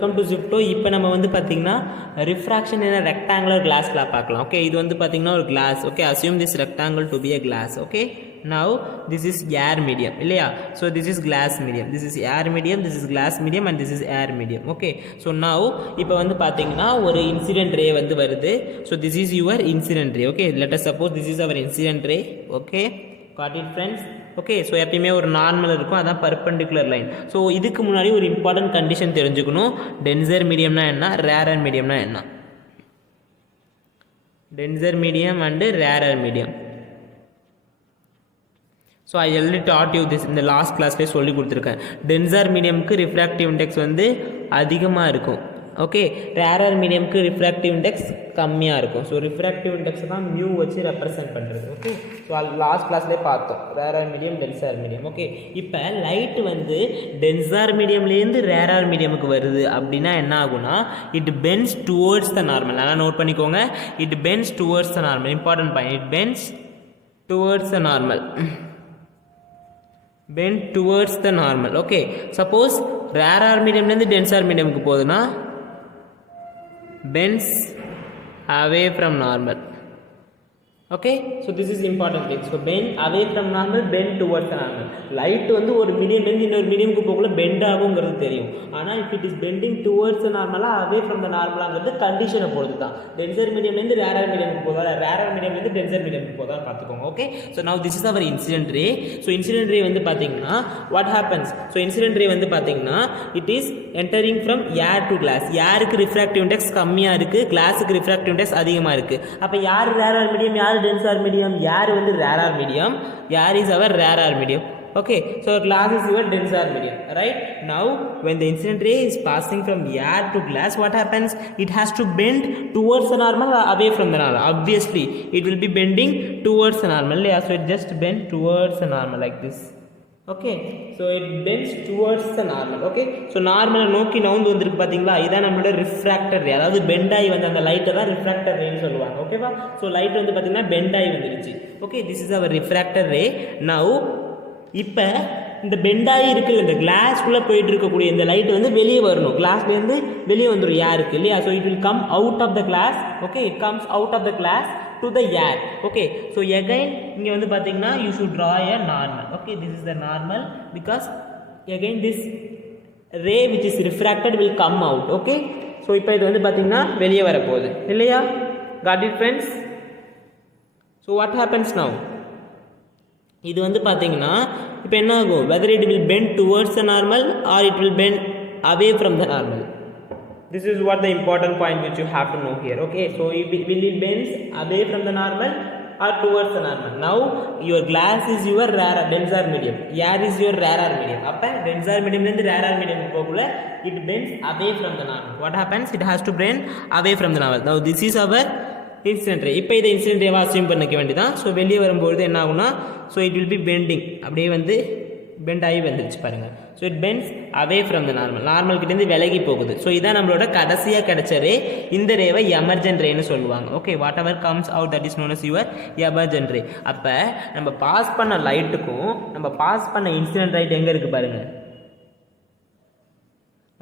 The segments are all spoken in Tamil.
Welcome to Zip2. இப்போ நம்ம வந்து பார்த்தீங்கன்னா ரிஃப்ராக்ஷன் இன் ரெக்டாங்குலர் கிளாஸ்ல பார்க்கலாம். ஓகே, இது வந்து பார்த்தீங்கன்னா ஒரு glass. Okay, assume this rectangle to be a glass. Okay, now this is air medium இல்லையா? so this is glass medium, this is air medium, this is glass medium and this is air medium. okay, so now இப்போ வந்து பார்த்தீங்கன்னா ஒரு இன்சிடென்ட் ரே வந்து வருது. so this is your incident ray. okay, let us suppose this is our incident ray. okay, got it friends? Okay, so எப்பயுமே ஒரு நார்மல் இருக்கும், அதான் பர்பெண்டிகுலர் லைன். ஸோ இதுக்கு முன்னாடி ஒரு இம்பார்ட்டன்ட் கண்டிஷன் தெரிஞ்சுக்கணும். டென்சர் மீடியம்னா என்ன, ரேரர் மீடியம்னா என்ன? Tensor medium and rarer medium. So I already dot U this, இந்த லாஸ்ட் கிளாஸ்லேயே சொல்லி கொடுத்துருக்கேன். டென்சர் மீடியமுக்கு ரிஃப்ராக்டிவ் இண்டெக்ஸ் வந்து அதிகமாக இருக்கும். ஓகே, ரேரர் மீடியமுக்கு ரிஃப்ராக்டிவ் இண்டெக்ஸ் கம்மியாக இருக்கும். ஸோ ரிஃப்ராக்டிவ் இண்டெக்ஸ் தான் மியூ வச்சு ரெப்ரசென்ட் பண்ணுறது. ஓகே, ஸோ லாஸ்ட் கிளாஸ்லேயே பார்த்தோம் rarer medium, tensor medium. Okay, இப்போ லைட்டு வந்து டென்சார் மீடியம்லேருந்து ரேரர் மீடியமுக்கு வருது அப்படின்னா என்ன ஆகுனா, it bends towards the normal. நல்லா நோட் பண்ணிக்கோங்க, it bends towards the normal. Important point, it bends towards the normal. bend towards the normal. okay, suppose rare medium ல இருந்து denser medium க்கு போகுதுனா bends away from normal. okay, so this is important thing. so bend away from normal, bend towards the normal. light வந்து ஒரு மீடியம் இருந்து இன்னொரு மீடியம்க்கு போகல பெண்ட் ஆகுங்கிறது தெரியும். ஆனா if it is bending towards the normal, away from the normal ங்கிறது கண்டிஷனை பொறுத்து தான். டென்சர் மீடியம்ல இருந்து ரேரர் மீடியம்க்கு போதா, ரேரர் மீடியம்ல இருந்து டென்சர் மீடியம்க்கு போதா பாத்துக்கோங்க. okay, so now this is our incident ray. so incident ray வந்து பாத்தீங்கன்னா what happens? so incident ray வந்து பாத்தீங்கன்னா it is entering from air to glass. ஏருக்கு ரிஃப்ராக்டிவ் இண்டெக்ஸ் கம்மியா இருக்கு, கிளாஸுக்கு ரிஃப்ராக்டிவ் இண்டெக்ஸ் அதிகமா இருக்கு. அப்ப யார் ரேரர் மீடியம், யார் denser medium? யார் வந்து rarer medium, யார் is our rarer medium. okay, so glass is your denser medium, right? now when the incident ray is passing from air to glass, what happens? it has to bend towards the normal or away from the normal? obviously it will be bending towards the normal. yeah, so it just bend towards the normal like this. okay, so it bends towards the normal. okay, so normal நோக்கி நவுந்து வந்திருக்கு பாத்தீங்களா, இதான் நம்மளோட ரிஃப்ராக்டர் ரே. அதாவது பெண்ட் ஆகி வந்து அந்த லைட்டை தான் ரிஃப்ராக்டர் ரேன்னு சொல்லுவாங்க. ஓகேவா? ஸோ லைட் வந்து பார்த்தீங்கன்னா பெண்ட் ஆகி வந்துருச்சு. Okay, this is our refracted ray. Now இப்போ இந்த பெண்டாகி இருக்குது, இந்த கிளாஸ்க்குள்ளே போயிட்டு இருக்கக்கூடிய இந்த லைட் வந்து வெளியே வரணும், கிளாஸ்லேருந்து வெளியே வந்துடும் யாருக்கு இல்லையா? So it will come out of the glass. Okay, it comes out of the glass to the air. okay, so again இங்க வந்து பாத்தீங்கன்னா you should draw a normal. okay, this is the normal because again this ray which is refracted will come out. okay, so இப்போ இது வந்து பாத்தீங்கன்னா வெளியே வர போகுது இல்லையா? got it friends? so what happens now? இது வந்து பாத்தீங்கன்னா இப்போ என்ன ஆகும், whether it will bend towards the normal or it will bend away from the normal. this is what the important point which you have to know here. okay, so will it bends away from the normal or towards the normal? now your glass is your rarer denser medium, air is your rarer medium. அப்ப denser medium ல இருந்து rarer medium போகுள்ள it bends away from the normal. what happens? it has to bend away from the normal. now this is our incident ray. இப்போ இதை incident ray அசியூம் பண்ணிக்க வேண்டியதான். ஸோ வெளியே வரும்போது என்ன ஆகும்னா, so it will be bending, அப்படியே வந்து பெண்ட் ஆகி வந்துருச்சு பாருங்க. So it bends away from the normal, normal கிட்டேருந்து விலகி போகுது. ஸோ இதான் நம்மளோட கடைசியாக கிடைச்ச ரே. இந்த ரேவை எமர்ஜென்ட் ரேன்னு சொல்லுவாங்க. Okay, whatever comes out that is known as your emergent ray. அப்போ நம்ம பாஸ் பண்ண லைட்டுக்கும் நம்ம பாஸ் பண்ண இன்சிடென்ட் லைட் எங்கே இருக்குது பாருங்கள்.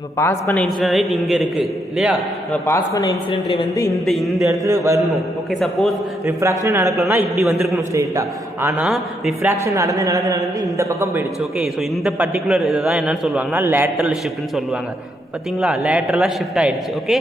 நம்ம பாஸ் பண்ண இன்சிடென்ட் ரைட் இங்கே இருக்குது இல்லையா? நம்ம பாஸ் பண்ண இன்சிடென்ட் ரே வந்து இந்த இடத்துல வரணும். ஓகே, சப்போஸ் ரிஃப்ராக்ஷன் நடக்கலன்னா இப்படி வந்திருக்கணும் ஸ்ட்ரெயிட்டாக. ஆனால் ரிஃப்ராக்ஷன் நடந்து இந்த பக்கம் போயிடுச்சு. ஓகே, ஸோ இந்த பர்டிகுலர் இதை தான் என்னன்னு சொல்லுவாங்கன்னா லேட்ரல் ஷிஃப்ட்னு சொல்லுவாங்க. பார்த்தீங்களா, லேட்ரலாக ஷிஃப்ட் ஆகிடுச்சு. ஓகே,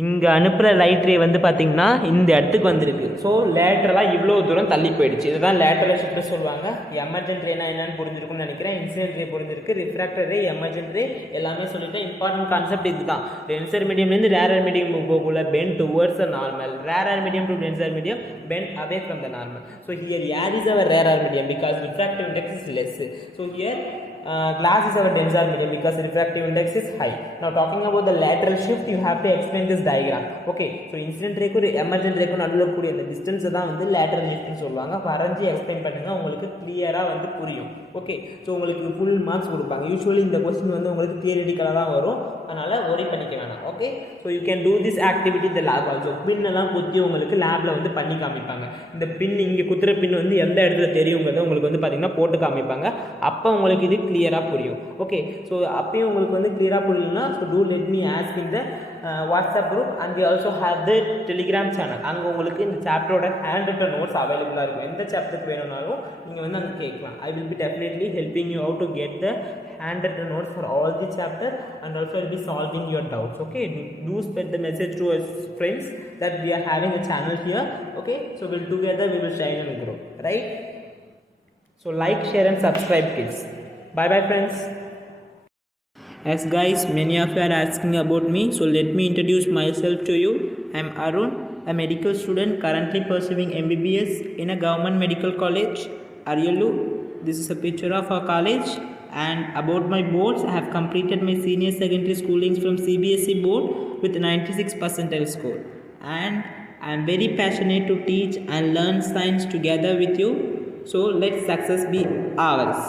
இங்கே அனுப்புகிற லைட் ரே வந்து பார்த்தீங்கன்னா இந்த இடத்துக்கு வந்திருக்கு. ஸோ லேட்டரலாக இவ்வளோ தூரம் தள்ளி போயிடுச்சு. இதுதான் லேட்டரல் ஷிஃப்ட் சொல்லுவாங்க. எமர்ஜென்ட் ரேனா என்னன்னு புரிஞ்சிருக்கும்னு நினைக்கிறேன். இன்சிடென்ட் ரே புரிஞ்சிருக்கு, ரிஃப்ராக்டர் ரே, எமர்ஜென்ட் ரே எல்லாமே சொல்லிட்டேன். இம்பார்ட்டன்ட் கான்செப்ட் இதுதான். டென்சர் மீடியம்லேருந்து ரேரர் மீடியம் போகல bend towards the normal, rarer medium to denser medium bend away from the normal. So here air is our rarer medium because refractive index is less. So here glass is our denser medium because refractive index is high. now talking about the lateral shift, you have to explain this diagram. okay, so incident ray ku emergent ray ku நடுவுல கூடிய அந்த distance தான் வந்து lateral shift னு சொல்வாங்க. வரைஞ்சி எக்ஸ்பிளைன் பண்ணுங்க, உங்களுக்கு கிளியரா வந்து புரியும். ஓகே. ஸோ உங்களுக்கு ஃபுல் மார்க்ஸ் கொடுப்பாங்க. யூஸ்வலி இந்த கொஸ்டின் வந்து உங்களுக்கு தியரிட்டிக்கலாக தான் வரும், அதனால் ஒரி பண்ணிக்க வேணாம். Okay. So you can do this activity இந்த லேப் ஆல்சோ. பின்னெல்லாம் குத்தி உங்களுக்கு லேபில் வந்து பண்ணி காமிப்பாங்க. இந்த பின் இங்கே குத்துற பின் வந்து எந்த இடத்துல தெரியுங்கிறத உங்களுக்கு வந்து பார்த்திங்கன்னா போட்டு காமிப்பாங்க. அப்போ உங்களுக்கு இது கிளியராக புரியும். ஓகே. ஸோ அப்பயும் உங்களுக்கு வந்து கிளியராக புரியலன்னா so do let me ask in the WhatsApp group and we also have the Telegram channel. அங்கே உங்களுக்கு இந்த சாப்டரோட ஹேண்ட் ரிட்டன் நோட்ஸ் அவைலபிளாக இருக்கும். எந்த சாப்டருக்கு வேணும்னாலும் நீங்கள் வந்து அங்கே கேட்கலாம். I will be definitely helping you out to get the hand written notes for all the chapter and also will be solving your doubts. Okay, do spread the message to us friends that we are having a channel here. Okay, so we'll together we will shine and grow, right? So like, share and subscribe kids. Bye bye friends. As guys, many of you are asking about me, so let me introduce myself to you. I am Arun, a medical student currently pursuing MBBS in a government medical college, Aryalu. This is a picture of our college. And about my boards, I have completed my senior secondary schoolings from CBSE board with 96 percentile score. And I am very passionate to teach and learn science together with you. So let success be ours.